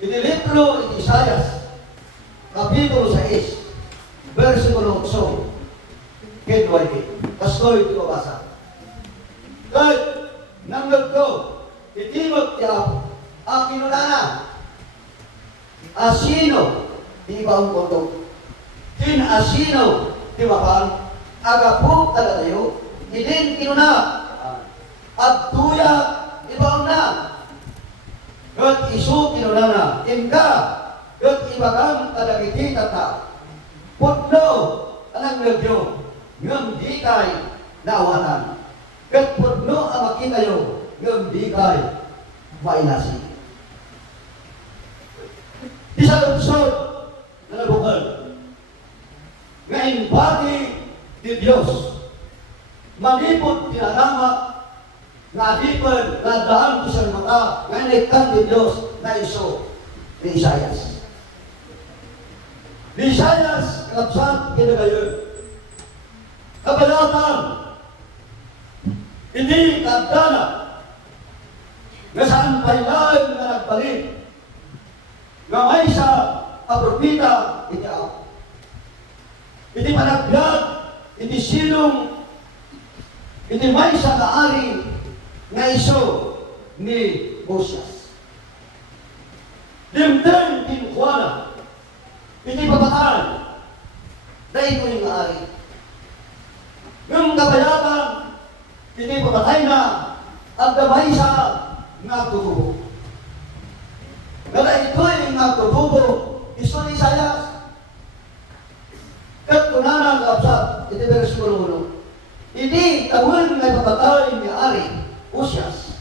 Iti libro iti Isayas, Kapitulo 6, versikulo 8, kedua iti. Kastoy iti mabasa. Kahit nanggag ko, itimot ti Apo, akin na asino, di ba ang kondo? Tin asino, di ba ba? Agapo talaga tayo, idin kinuna, at tuya, di ba ang na? Gat isu kinunana, imka, gat ibagang kadagiti tata. Putno, anang nagyo, ngam di kay naawatan. Gat putno ang makitayo, ngam di kay mailasi. Di sa lungsod na nabukal, ngayon bagi di Diyos, manipot tinalamak, nga adipan, nga daan ko sa mata, nga naikan ni Diyos na iso ni Isayas. Ni Isayas, kapsat, kinagayon. Kabalatan, hindi kagdana, nga saan pailan nga nagbalik, nga may sa apropita, hindi ako. Hindi panagbiag, hindi silong, hindi may sa kaari, nga iso ni Moses. Dimdeng kinukuha hindi pabataan na ito yung maari. Ng kabayatan, hindi papatay na ang damay sa nagtutubo. Kaya ito yung nagtutubo, iso ni Isayas. Kat kunanan kapsat, iti versikulo 1. Hindi tawin na papatay ni Ari, Usyas,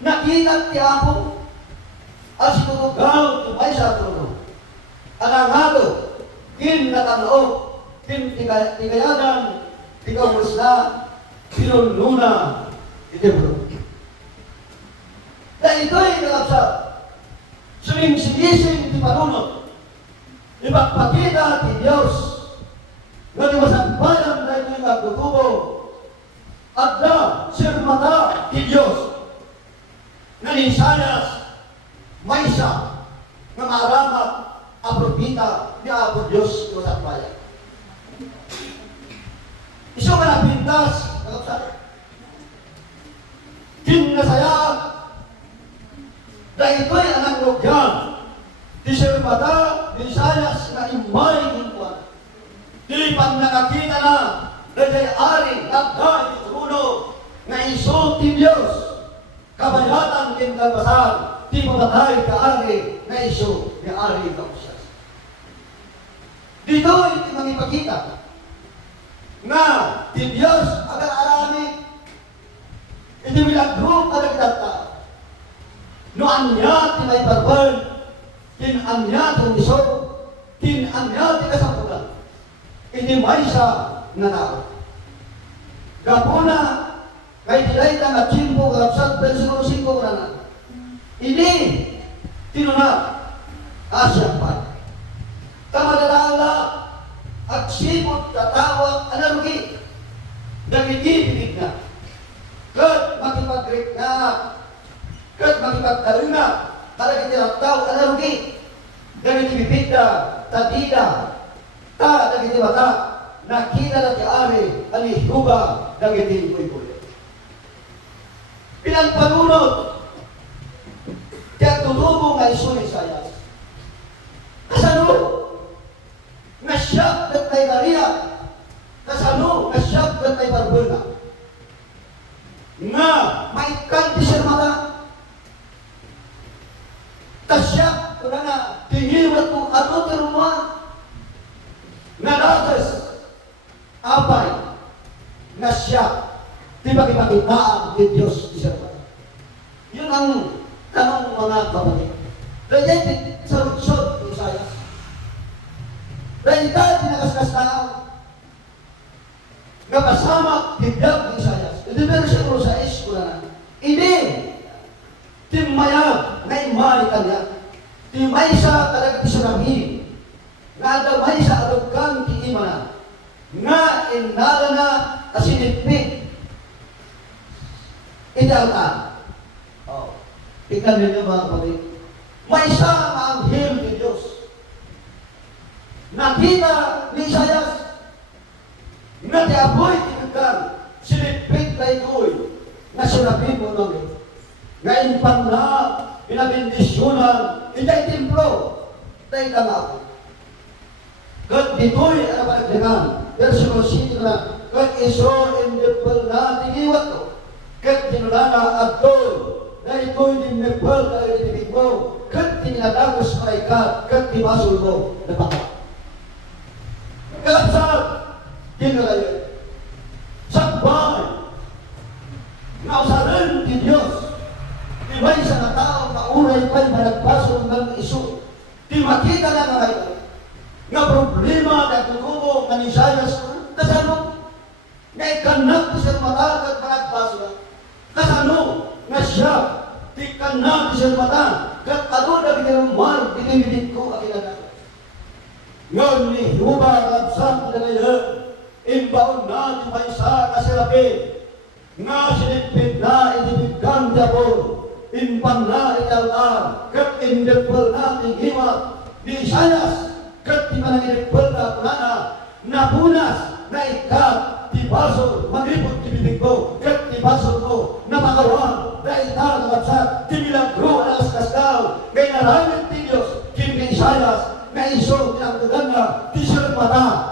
nakita ti Apo, at sinutugaw tumay sa trono. Anangado, kin natanao, kin tigayadan, tigawus na, pinununa, itibro. Dahil ito'y nakapsat, sumingsigising ti panunod, ipagpakita ti Diyos, nga di masagbayan na ito'y nagtutubo, at na sirmata ti Diyos nga ni Isayas maysa nga maaramat a propita ni Apo Diyos sa bayan. Iso nga napintas kinasayag dahil ito'y anang lugyan ti sirmata ni Isayas nga imay kinkuan. Di pag nakakita na dahil ari nagda ituno nga iso ti Diyos kabayatan kin kalbasan ti mamatay ka ari nga iso ni ari ka Usyas. Dito iti mangipakita nga ti Diyos agar-arami iti milagro kadagdata no anya ti may barbal kin anya ti iso kin anya ti kasampulan iti maysa nga tao. Gapuna, kay dilay na nga chimpo, kalapsat, versikulo 5 na. Ini, tinuna, Asya pa. Kamadalala, at sipot, tatawag, anarugi, nagigibig na. Kat makipag-grip na, kat makipag-taruna, talagang tinataw, anarugi, nagigibig na, tadida, nagigibata, nakita na ti ari ani huba ng iting kuy-kuy. Pinagpanunod kaya tutubo nga iso ni Isayas. Kasano? Nasyap kat may Maria. Kasano? Nasyap kat may Barbuna. Nga maikan ti sirmata. Kasyap kuna na tingiwat mo ano ti rumah. Nanatas apay na siya di pagkipakitaan ni Diyos di siya. Yun ang tanong mga kapatid. Dahil sa lutsod ni Isayas. Dahil tayo pinakaskas tao na kasama higdab ni Isayas. Ito versikulo 6 ko na. Ini timayag na imay kanya. Timay sa talagang isunamini. Nga damay sa alugkan kiimana. Nga inala na kasinipit. Ito ang taan. Tingnan ninyo mga kapatid. May isa nga anghel ni Diyos. Nakita ni Isayas nga di aboy tinagkan silipit na ito'y na sinabi mo namin. Ngayon pa na pinabindisyonan itay templo itay tangako. Kat dito'y ano ba nagdagan? Versikulo 7 na kat iso indipal na tingiwat ko. Kat dinulana at doon na ito'y dinipal na itibig mo. Kat tinatagos malaikat kat dimasol mo na baka. Kalapsat dinulayo. Sagbay na usarin di Diyos. Di ba isa na tao na uray pa'y malagpaso ng iso. Di makita na nga ito. Nga problema na tutubo ng Isayas kasano? Nga ikanak ko siya mata at malagpaso na. Kasano? Nga siya di kanak ko siya mata kat ano na binarumal binibigit ko akilanan. Ngayon ni Huba Rabsang na ngayon imbaon na di ba isa kasirapin nga sinipid na itibigkan diapon impan na italaan kat indipal na tinghiwat ni Isayas kat di manangilipal na kunana napunas na ikat di basol manipot di bibig ko kat di basol ko na makawan na itar na kapsat di milagro alas kastaw ngay naramit ni Diyos kim ni Isayas na iso tinagdagan na di sirmata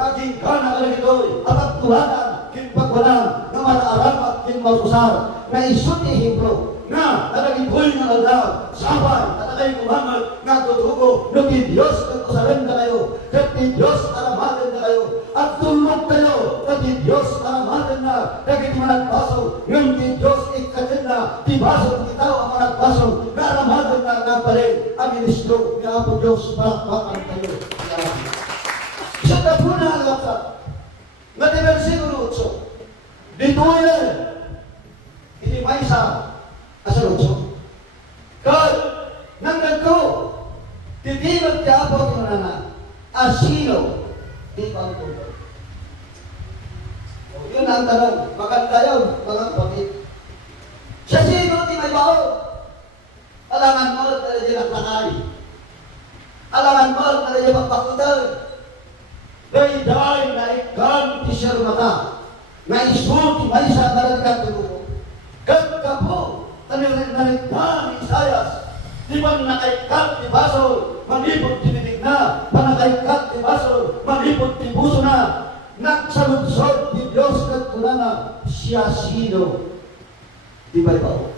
kaging kana ka ito'y apat tuhanan kin pagwalan na malaaramat kin mausar na iso ni Hebro na nalagito'y nga aldaw sabay at akay kumangal nga tutugo no di Diyos nagkusalan na kayo kat di Diyos aramadan na kayo at tulog kayo kat di Diyos aramadan na dagiti managpaso ng di Diyos ikadin na di baso itaw ang managpaso na aramadan na nga parin ang ministro ni Apo Diyos palakpakan kayo. Sa kapuna alapsa nga di versikulo 8 dito yan hindi may isa asalutso. Kaya, nanggan ko, titibag ka po yung nana, asino, di ba ang tuloy? Yun ang tanong, maganda yun, mga kapatid. Sa sino, di may bao? Alangan mo, tala dyan ang lakay. Alangan mo, tala dyan magpakutal. Day-day na ikan, ti sirmata, na isulti, may isa talagang tulungo. Gagka po, tanirin-narin na ni Isayas, di ba nakaikat ni Basol, malipot tinitig na, panakaikat ni Basol, malipot ni puso na, nagsaludsod ni Diyos at kulana, siya sino? Di ba ito?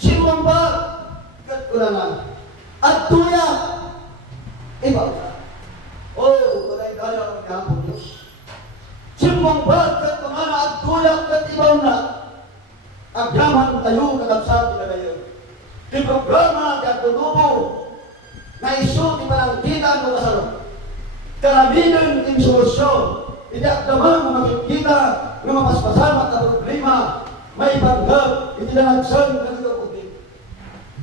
Sino ang ba? At kulana, at tuya, iba. Oh, kalay-daya ang kapong Diyos. Sino ang ba? At kulana, at tuya, at ibaw na, agyaman tayo kakabsat nila ngayon. Di programa at tutubo na iso di palangkitan mo kasarap. Karaminan ng solusyon. Hindi agdaman makikita ng mapaspasamat na problema. May banggap, hindi na nagsan ng ito kundi.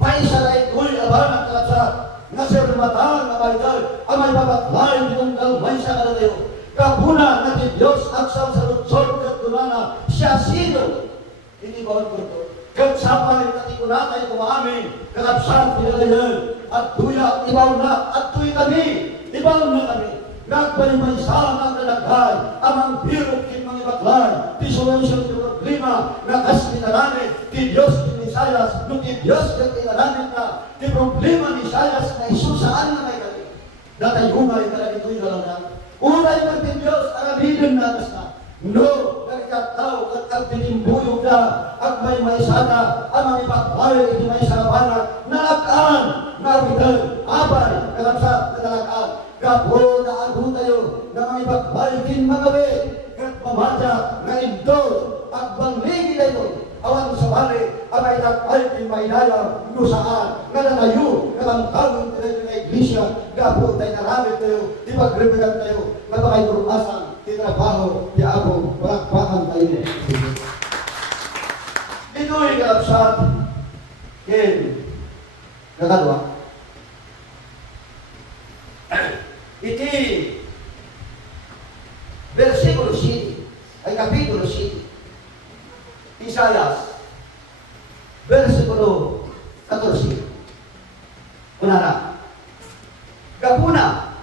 May saray ko'y aban at kakabsat na sirmata na maydal ang may papatlay nitong dalmay sa kalatayo. Kapuna na di Diyos at sa saludsod at tunana siya sino? Hindi ba ang kurto? Kagsapay na tikunatay kumaamin, kakapsan pinagayan, at tuya, ibaw na, at tuy kami, ibaw na kami. Nagpalimaysa ng nalagay, amang birok kin mga baklay, di solusyon ng problema, nakas tinalanin, di Diyos ni Isayas, no di Diyos na tinalanin na, di problema ni Isayas na isusaan na may kami. Datayumay ka lang ito'y nalalang. Unay ng di Diyos, arabidin na atas na. No, nagkataw at ang tinimbuyog na at may maisana ang mga ipagpayo iti may sarapana nalakaan, nabitan, abay, kalapsat, nalakaan kapo na ado tayo na mga ipagpayo kin magawi kat mamadya na indol at bangligi tayo awan sa bali ang may ipagpayo kin may daya no saan nga natayo katangtangon tayo na iglesia kapo tayo naramit tayo di pagrepigan tayo mabakay turumasan trabaho di ako palakpakan tayo. Ito'y kalapsat kin kakadwa. Iti versikulo 7 ay kapitulo 7 Isayas versikulo 14 Unana. Gapuna,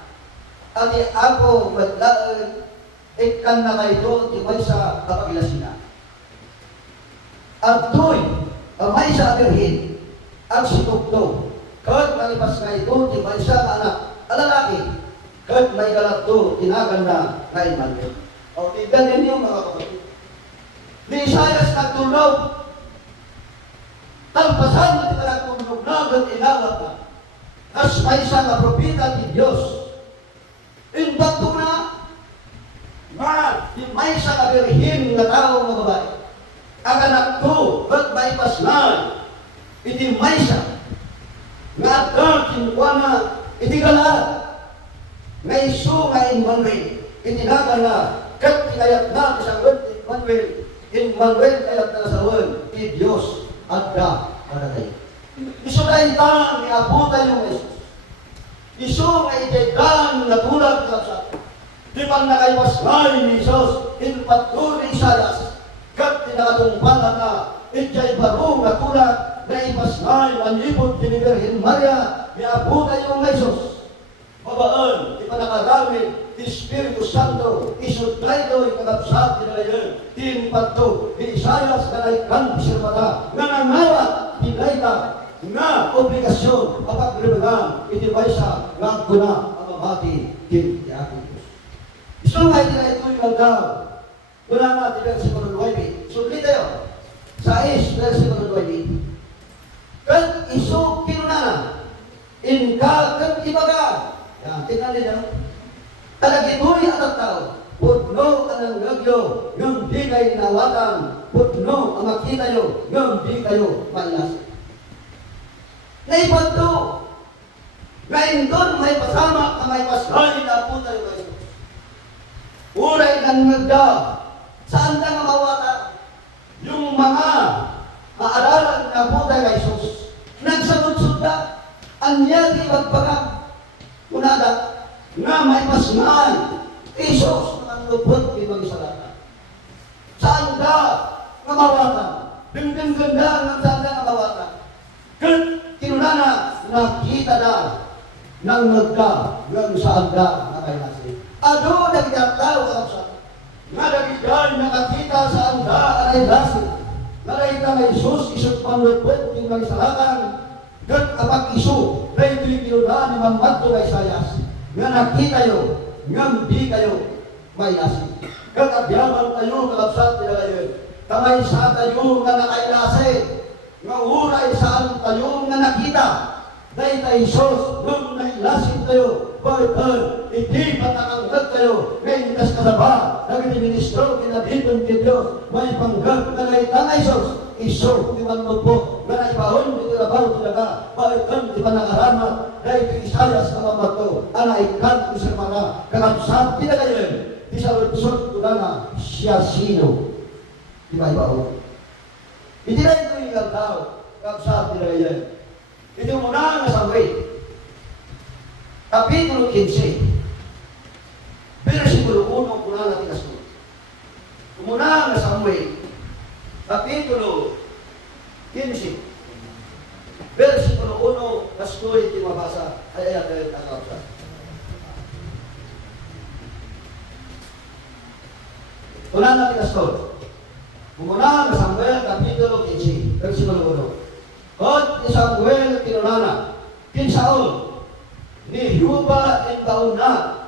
ati ako badlaan, ikan na kayo, di may sa kapagilasina. At do'y, may sa atirhin, ang situgto, kahit malipas nga ito, di may sa anak, alalaki, kahit may galakto, tinaganda na Emmanuel. O, tignan ninyo mga kapatid. Ni Isaias nagtulog, talpasan na tika nagtulog na, at inawat na. As may isang propeta ni Diyos. Inbato na, may isang abirhin na tao mga babae. Ang anak ko, at may paslan, iti may isa, nga agad kinuha na, iti galat, nga iso nga Emmanuel, iti naga na, kat kinayat na, isang Emmanuel kayat na sa wan, iti Diyos, agda, karatay. Iso na itang ni Apo tayo Jesus. Iso nga itigang na tulad ka sa atin. Di pang nakaiwas ngay ni Jesus, inpatuloy ni Isaias, kat tinakatungpalan na, itiyay barong na tulad, na ipas ngay, manipod kini Birhen Maria, ni Apo tayo Jesus. Babaan, di pa nakaramid, Espiritu Santo, isod tayo ikagapsat nila yun, tinpato, ni Isaias na naikan bisirmata, nga nangawat, pinayta, nga obligasyon mapagribagan iti baysa nga guna ang mamati kin ti ating Diyos. Iso nga iti na ito yung daw. Guna nga iti versikulo 9. Sudli tayo. Sa versikulo 9. Kan iso kinunana. Inka kan ibaga. Yan, tingnan ninyo. Talagitoy at tao. Putno ang gagyo ng di kayo nawatan. Putno ang makita nyo ng di kayo malas. Naibanto. Ngayon doon may pasama na may pasahin na po tayo kayo. Uray ng magda. Saan ka nga mawata? Yung mga maaralan na po tayo kay Jesus. Nagsagot-sud na. Anyagi magpagam. Unada. Nga may pasahin. Jesus ang lupot ibang isalata. Saan ka nga mawata? Dingding-ganda ng saan ka nga mawata? Kinunana, nakita na ng nagka ng saan ka na kay Nasi. Ano nagdataw ang sa nga nagidan nakakita sa anda ay Nasi. Nakita na Jesus isot panlupot yung nagisalakan kat apag iso na itilipiluna ni Mamadto kay Isaias nga nakita yo nga hindi kayo may Nasi. Kat abyaman tayo kalapsat nila yun. Kamay sa tayo nga nakailasi nga uray saan tayo nga nakita dahil tayo Isos nung nailasin tayo bakit hindi patakanggat tayo ngayon kas kasaba nagdimiministro kinabitong kay Diyos may panggap na naitang Isos Iso di man mo po na naibahon di trabaho talaga bakit di pa nakaramat dahil kay Isaias na mamato anaikan ko sa mga kakabsat di na kayo di sa lusot ko na siya sino di ba ibahon. Hindi na ito yung tao, kapsat nila yan. Ito yung muna nga sa way. Kapitulo 15. Versikulo 1, muna natin kasunod. Muna nga sa way. Kapitulo 15. Versikulo 1, kasunod iti mabasa. Ay, ang kapsat. Muna natin kasunod. Muna na Samuel kapitulo 15, versikulo 1. Kod ni Samuel kinunana, kinsaon, ni Yuba in bauna,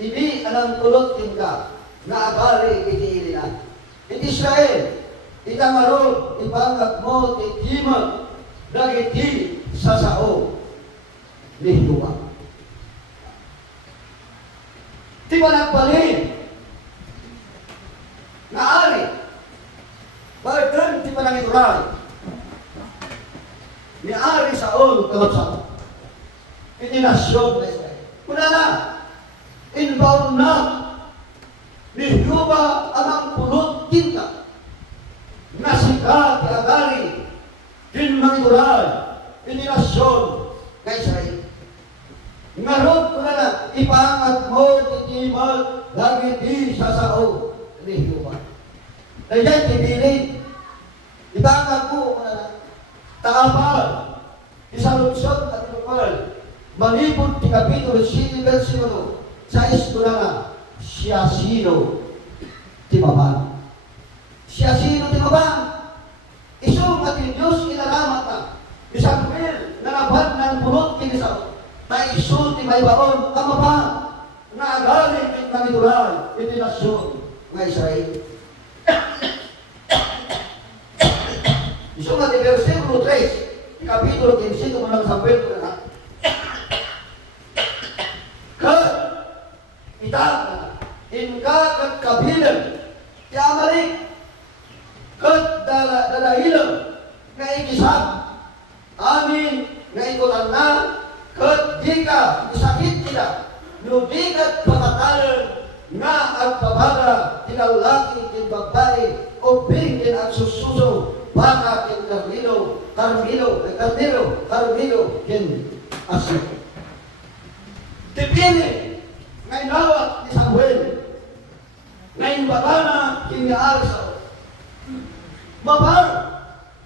ini anang tulot tingka, nga agari iti ilinan. Iti Israel, itangarod, ipangat mo, titima, dagiti sasao, ni Yuba. Di ba nagbalin? Nga ari, bakit doon di pa lang ituray? Ni-ari sa on kalapsat. Itinasyon na Israel. Kuna na, inbound na, ni Yuba amang pulot tinta. Nasika, tiagari, kinmang ituray, itinasyon na Israel. Ngarod kuna na, ipangat mo, titimal, dagiti sa sao, ni Yuba. Dahil tibilin, ibangan ko na taapal, isalunsyon at inupal, Manipod ti Kapitulo 7, versikulo 6 na siya sino ti Baban. Siya sino ti Baban? Isong at yung Diyos inalamat na. Isang will na nabad ng punot kinisaw. Na iso ti may baon ang Baban na agaling at namitural iti nasyon ng Israel. Isong at yung versikulo 3, Kapitulo 15 mo lang sa kwento na itang inka kat kabilang ti Amalek kat dalahilang nga ikisap amin nga ikutan na kat di ka isakit kita no di kat patatalan nga agpabaga tinalaki kin babae o bingin at sususo baka kin karmilo kin asik tipini ngayon lawat ni Samuel, ngayon batana kiniari sa Babar,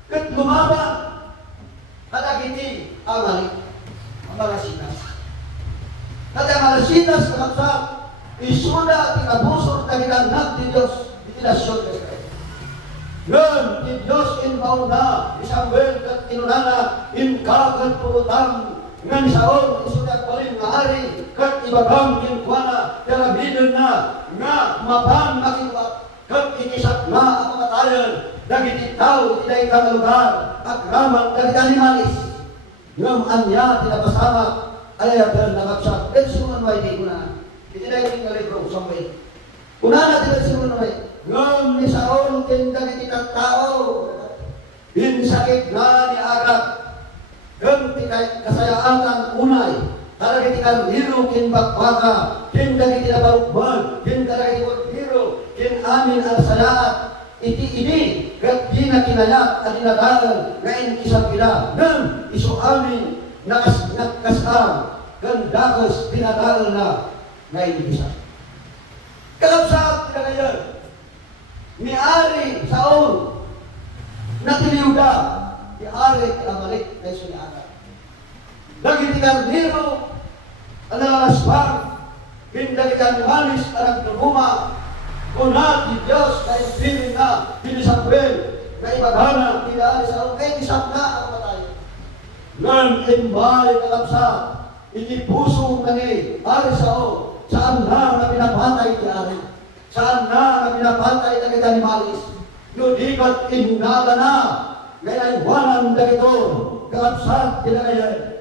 kat lumaba, kadagiti Amalek, ang Malasinas. At ang Malasinas na kapsa, isuda at ikabusor na ginanap ni Diyos, itilasyon ka Israel. Ngayon, ni Diyos inbaon na, ni Samuel kat inunana, inkagan purutang, nga ni Saul, isuda pa rin nga ari, kat ibagang kinkwana, kalabinan na, nga mapang makiwa, kat ikisap na ang mga tayan, dagiti tao, itinay ka lugar, at ramang dagiti animalis, ngam anya, tinapasama, ayatan na kapsak, bensungan mo ay di kuna, itinay ka libro, Samuel. Kuna na, bensungan mo ay, ngam ni Saul, dagiti tao, insakit na ni Agag, ngam kasayaan unay, talaga tikal hiro kin bakbaka, kin dagiti nabarukban, kin dagiti hiro, kin amin al sayaat, iti ini, kat di na kinayat at dinadaan, ngayon isang ila, ngam iso amin nakasam, kan dakas dinadaan na, ngayon isa. Kalapsat na ngayon, ni-ari Saul, natiliuda, ni-ari Amalek, na iso ni Agag. Dagiti karnero, ang nalalaspan, pindalikan manis, ang nagduguma, kuna di Diyos na ipiling na, hindi Samuel, na ibagana, tinaan sa ako, kaya isang na ang matay. Ngan imbay kalapsa, iti puso na ni, ari sa ako, saan na pinapatay ti ari, saan na pinapatay na kita ni malis, nudikat inunada na, ngayon iwanan na ito, kalapsa, tinagayan.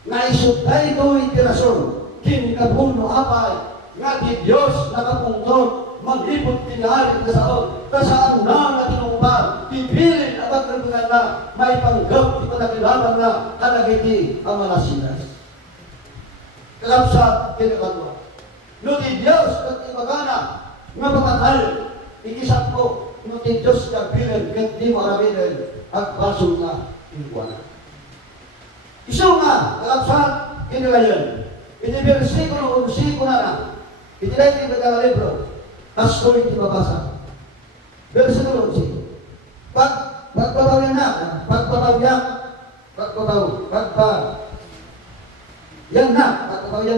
Naisutay ko itirason, kinikabuno apay, nga di Diyos nakapungtot, maglipot tinahalit na saon, kasaan na tinumpan, pipilit at pagkagungan na, may panggap, ipanakilaman na, kalagiti ang Malasinas. Kalapsat, kinakabuno. No di Diyos at imagana, nga pamatal, ikisap ko, no di Diyos na bilan, kat di mo arabilan, at basong na inuwanan. Iso nga, kalapsat, kinilayan. Iti versikulo 11 na, iti dahil yung libro, asko iti babasa. Versikulo 11. Pagbabaw yan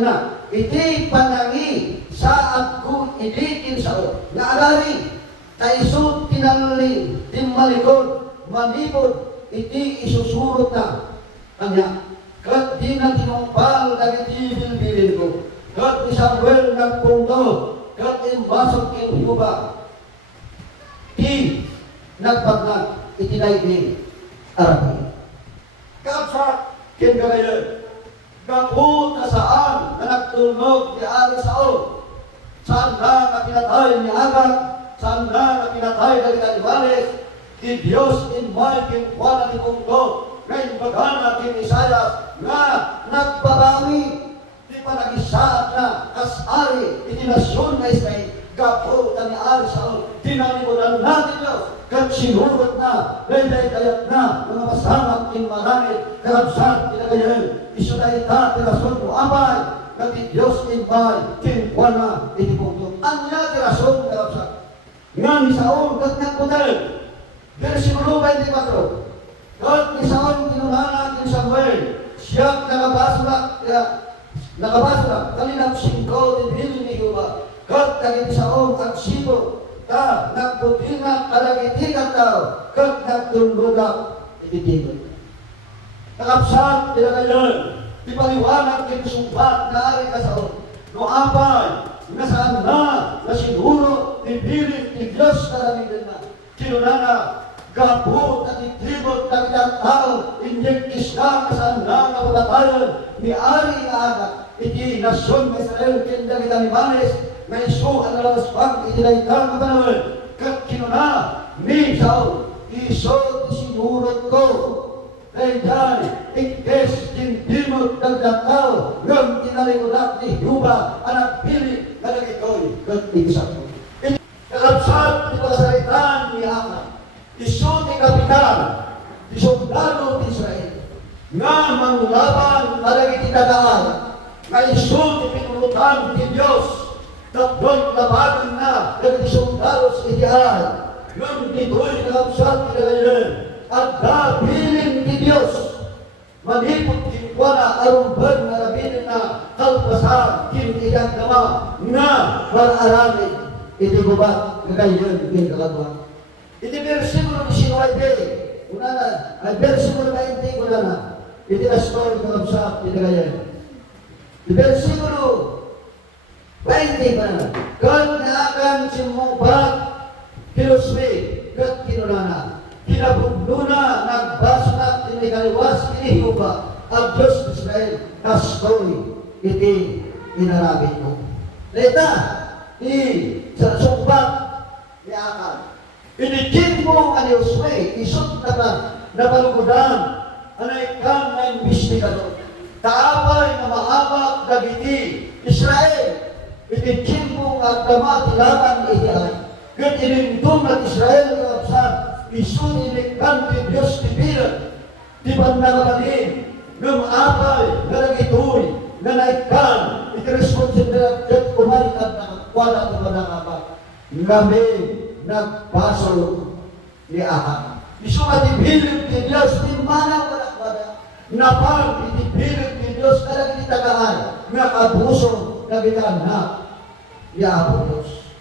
na. Iti panangi saat kung idikin sao, nga agari, taisod tinalali, timmalikod, manipod, iti isusurot na. Kanya, kat di na tinumpal dagiti bilbilin ko, kat ni Samuel nagpunto, kat imbasok kin Yuba, di nagbagnag itinay ni Arabi. Kapsa kin kagayan, kaput na saan na nagtulnog ni Ari Saul, saan na pinatay ni Agag, saan na pinatay ni Kanibales, di Diyos inmay kin kuwana ni Punto, ngayon bagana kin Isayas nga nagbabawi di pa nag-isaat na kas-ari iti nasyon na Israel gapo ni Ari Saul tinalimunan natin Diyos kat sinurot na dayat na mga masamang kin marangit karabsan tinagayan iso na ita tirason mo abay kati Diyos inbay kin kuwana iti punto anya tirason karabsan nga ni Saul kat nagputel versikulo 24 Kat ni Saul tinulana kin Samuel siya nakabasura kaninang singko din ni Yuba kat tagin saong at sibo ta nagbutinga kalagitigan tao kat nagtulugak ititigod. Nakapsat tinagayon di paliwanag kinusumpat na ari kasaon no apay nasaan na siguro tibirit ni Diyos na lamigin na kinunana gabot at itribot ng ilang tao inyong isna kasaan na kapatatayan ni ari na aga iti nasyon ng Israel kindag itanimanes na iso ang nalasbang itinaitang kapanawin kat kinuna ni Saul iso sinurot ko ay dahil ikes tintimot ng tao ng tinalimunak ni Yuba anak pili na nagikoy kat ikisak ko kakapsat di pasalitan ni Akan iso ni kapitan di soldado di Israel nga mangulaban talagi titagaan nga iso ni pinulutan ni Diyos tapos labanan na ng soldados itihan ng dito'y kakapsat ni Kagayan at dabilin ni Diyos manipot kinkwana arumban na labinin na kalpasan kintigang nama nga mararamin iti gubat kagayon kinkakagwa. Iti versikulo 19, una na, ay versikulo 20, una na, iti astor kakabsat iti kagayon. Iti versikulo 20 pa na, kan naakan simumpat kilosme kat kinunana kinabunduna nagbasnak tinigaliwas kinihuba ang Diyos ng Israel kastoy iti inarabit mo. Leta sa sumbat ni Akan inikin mo ang Yosue isot na palugudan anay kang na investigador taapay na maabak dagiti Israel inikin mo ang dama tilakan iti ay kat inindong at Israel kakabsan isun inikkan ti Diyos ti Pilat ti pandangabanin ng apay na nagituloy na naikkan iti responsibilidad kat umalikan na wala ti pandangabat ngami nagpaso ni Akan isun at ibilip ti Diyos ti manang walakbada napag iti bilip ti Diyos na nagtitagaan nga kabuso na bitanak ni Apo Diyos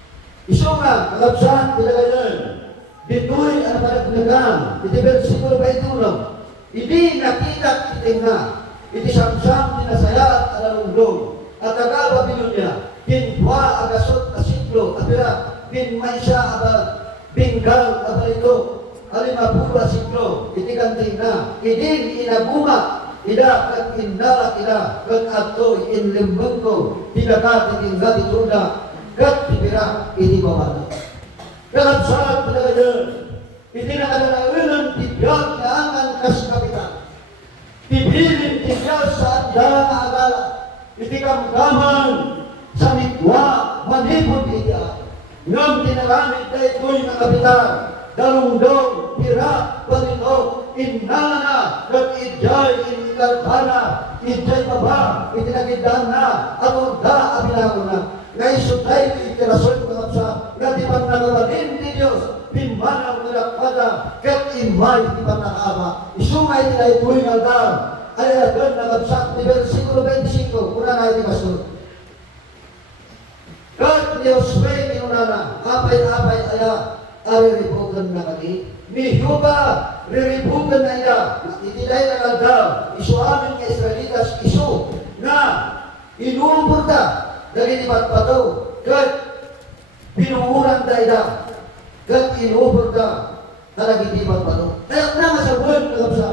isun nga kalabsan tinagayon dito'y ang panagnagang iti versikulo 21 hindi nakita itinga iti samsam tinasaya at alalundong at agababilunya kinwa agasot na siklo apira binmay siya aba binggal abalito alimapura siklo iti kantina idin inabuma ida kag indala ida kag adtoy inlimbang ko tidakat itingga titunda kag tibira iti babata kakabsat pinagayon iti nakadalawinan tibiyag na angan kas kapitan tibilin tibiyag sa anda na agala iti kamgaman sa mitwa manipod iti ngam tinagamit na ito'y na kapitan dalungdong pira palito innana kat idjay inikalbana idjay baba itinagidaan na at unda abilango na naisutay iti rason kakabsat nga di man nagabalin ni Diyos pimanang nilakpada kat imay di man nakama isungay nila ito'y ngaldang ay agan nakabsat ni versikulo 25 una na iti kasunod kat Yosue kinunana apay-apay aya ariribugan na kami ni Yuba riribugan na iya itilay na ngaldang isuamin ka Israelitas isu na inuubor ta dagiti patpataw kat pinunguran da ida kat inuubor ta dagiti patpataw kaya na masabuhan kakabsa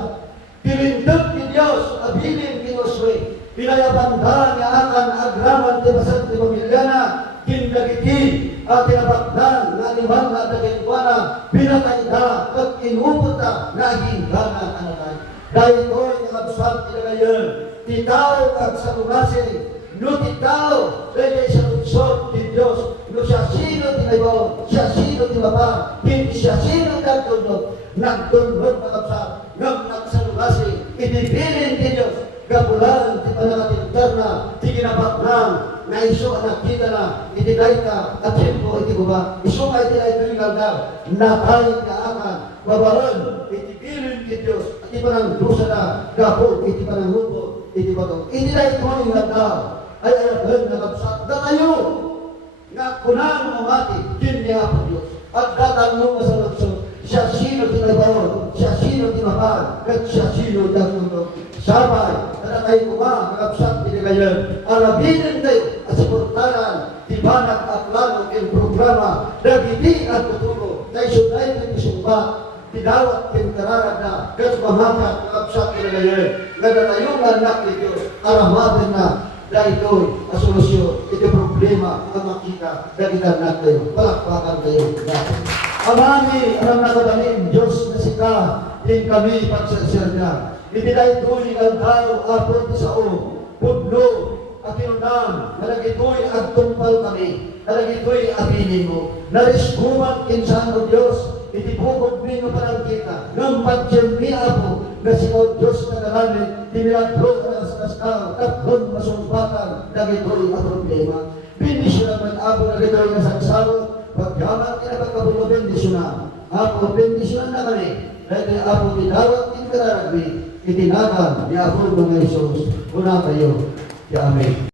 pilindag ni Diyos abilin ki Yosue pinayabanda nga akan agraman ti basat ti pamilyana kindagiti at tinabakdan na liman na dagitwana pinakayda at inuputa na hingganan anatay dahil ko'y nakabsat tinagayon titaw at sa lumasi no titaw dahil sa lunsod ti Diyos no siya sino tinayon siya sino tinabang hindi siya sino nagtulog nakabsat ng sa lumasi itibilin ti Diyos gabulan ti panakatiltar na ti kinabakdan na iso anak kita na itinay ka at tempo iti buba iso nga itinay ka ringal na natay ka akan babaran itibilin kay Diyos. Iti pa ng dusa na gapon, iti pa ng lupot, iti pa ito. Iti na ito yung landaw. Ay alagan na kapsat na kayo. Nga kunan mo mati, din niya po Diyos. At datanong sa luksod, siya sino tinabawon, siya sino tinapal, at siya sino datanong. Sabay, nanakay ko ba, kakapsat pinagayan, alabinin kayo, at suportaran, tibanag at lalong yung programa, nagiti at tutulong, na isunay ng isumba, tinawat yung kararag na, kat mahakat, kakapsat pinagayan, nagatayong anak ni Diyos, aramatin na, na ito'y asolusyon, ito problema, ang makita, nagitan natin, palakpakan kayo natin. Amami, ang nakabanin, Diyos na sika, din kami pagsasya niya. Ibinay ito'y ang tao, apot sa o, pudlo, at inunam, nalagito'y agtumpal kami, nalagito'y aminin mo, nariskuman kinsan o Diyos, itipukod ninyo parang kita, ngampat siyang miapo, na sikaw Diyos na garanit, tinilagro ka sa kaskaw, tatlong masumpatan, nagito'y ang problema. Bindisyon naman ako, nagito'y nasagsalo, pagyaman ka na pagkabulo, bindisyon na. Ako, bindisyon na kami, dahil ako tinawag din kararagbi, itinagan ni ako mga Isos, una kayo, ya Amen.